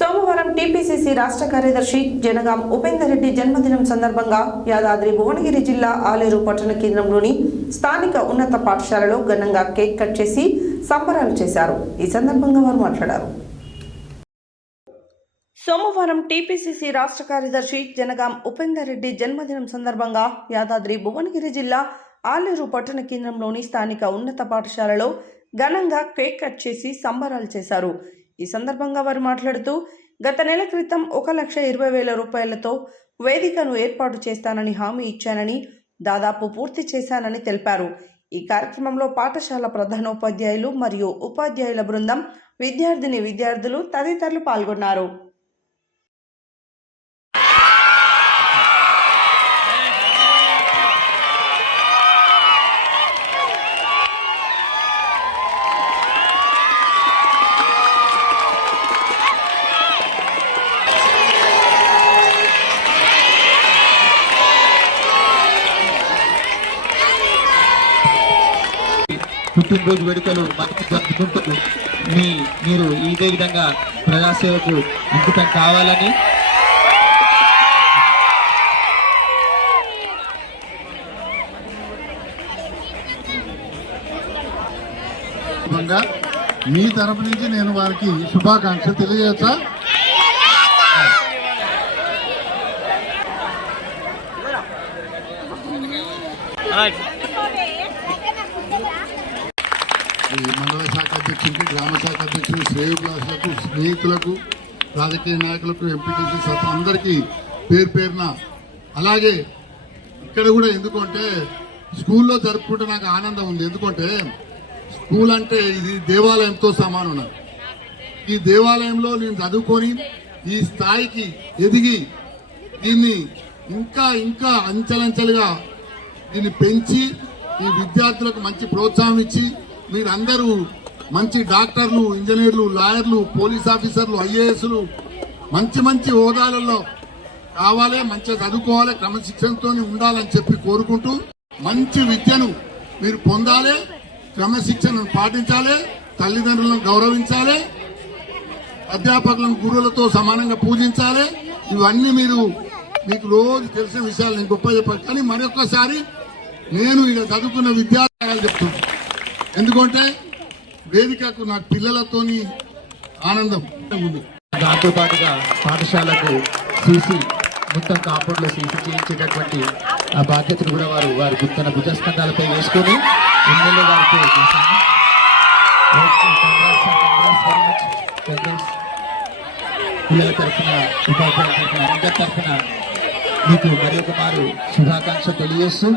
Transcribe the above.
సోమవారం టీపీసీసీ రాష్ట్ర కార్యదర్శి జనగాం ఉపేందర్ రెడ్డి జన్మదినం సందర్భంగా యాదాద్రి భువనగిరి జిల్లా ఆలేరు పట్టణ కేంద్రంలోని స్థానిక ఉన్నత పాఠశాలలో ఘనంగా కేక్ కట్ చేసి సంబరాలు చేశారు. ఈ సందర్భంగా వారు మాట్లాడారు. సోమవారం టీపీసీసీ రాష్ట్ర కార్యదర్శి జనగాం ఉపేందర్ రెడ్డి జన్మదినం సందర్భంగా యాదాద్రి భువనగిరి జిల్లా ఆలేరు పట్టణ కేంద్రంలోని స్థానిక ఉన్నత పాఠశాలలో ఘనంగా కేక్ కట్ చేసి సంబరాలు చేశారు. ఈ సందర్భంగా వారు మాట్లాడుతూ గత నెల క్రితం 1,20,000 రూపాయలతో వేదికను ఏర్పాటు చేస్తానని హామీ ఇచ్చానని, దాదాపు పూర్తి చేశానని తెలిపారు. ఈ కార్యక్రమంలో పాఠశాల ప్రధానోపాధ్యాయులు మరియు ఉపాధ్యాయుల బృందం, విద్యార్థులు తదితరులు పాల్గొన్నారు. పుట్టినరోజు వేడుకలు మనకు జరుపుకుంటూ మీరు ఇదే విధంగా ప్రజాసేవకు అంకితం కావాలని మీ తరపు నుంచి నేను వారికి శుభాకాంక్షలు తెలియజేస్తా. ఈ మండల శాఖ అధ్యక్షుడికి, గ్రామ శాఖ అధ్యక్షుడు, శ్రేయోభిలాషులకు, స్నేహితులకు, రాజకీయ నాయకులకు, ఎంపీటీసీ అందరికీ పేరున, అలాగే ఇక్కడ కూడా ఎందుకంటే స్కూల్లో జరుపుకుంటే నాకు ఆనందం ఉంది. ఎందుకంటే స్కూల్ అంటే ఇది దేవాలయంతో సమానం. ఈ దేవాలయంలో నేను చదువుకొని ఈ స్థాయికి ఎదిగి దీన్ని ఇంకా అంచెలంచెలుగా దీన్ని పెంచి ఈ విద్యార్థులకు మంచి ప్రోత్సాహం ఇచ్చి మీరందరూ మంచి డాక్టర్లు, ఇంజనీర్లు, లాయర్లు, పోలీస్ ఆఫీసర్లు, ఐఏఎస్లు మంచి హోదాలలో కావాలి, మంచిగా చదువుకోవాలి, క్రమశిక్షణతో ఉండాలని చెప్పి కోరుకుంటూ మంచి విద్యను మీరు పొందాలి, క్రమశిక్షణను పాటించాలి, తల్లిదండ్రులను గౌరవించాలి, అధ్యాపకులను గురువులతో సమానంగా పూజించాలి. ఇవన్నీ మీకు రోజు తెలిసిన విషయాలు నేను గొప్ప చెప్పాలి. కానీ మరొకసారి నేను ఇక చదువుకున్న విద్యార్థులు చెప్తున్నాను. ఎందుకంటే వేదికకు నాకు పిల్లలతోని ఆనందం ఉంది. దాంతో పాటుగా పాఠశాలకు సీసీ మొత్తం కాంపౌండ్ లో సీసీ చేయించేటటువంటి ఆ బాధ్యతను కూడా వారి తన భుజస్కంధాలపై వేసుకొని ఎమ్మెల్యే గారితో పిల్లల తరఫున, ఉపాధ్యాయుల తరఫున, అందరి తరఫున మీకు మరి ఒక మారు శుభాకాంక్షలు తెలియజేస్తూ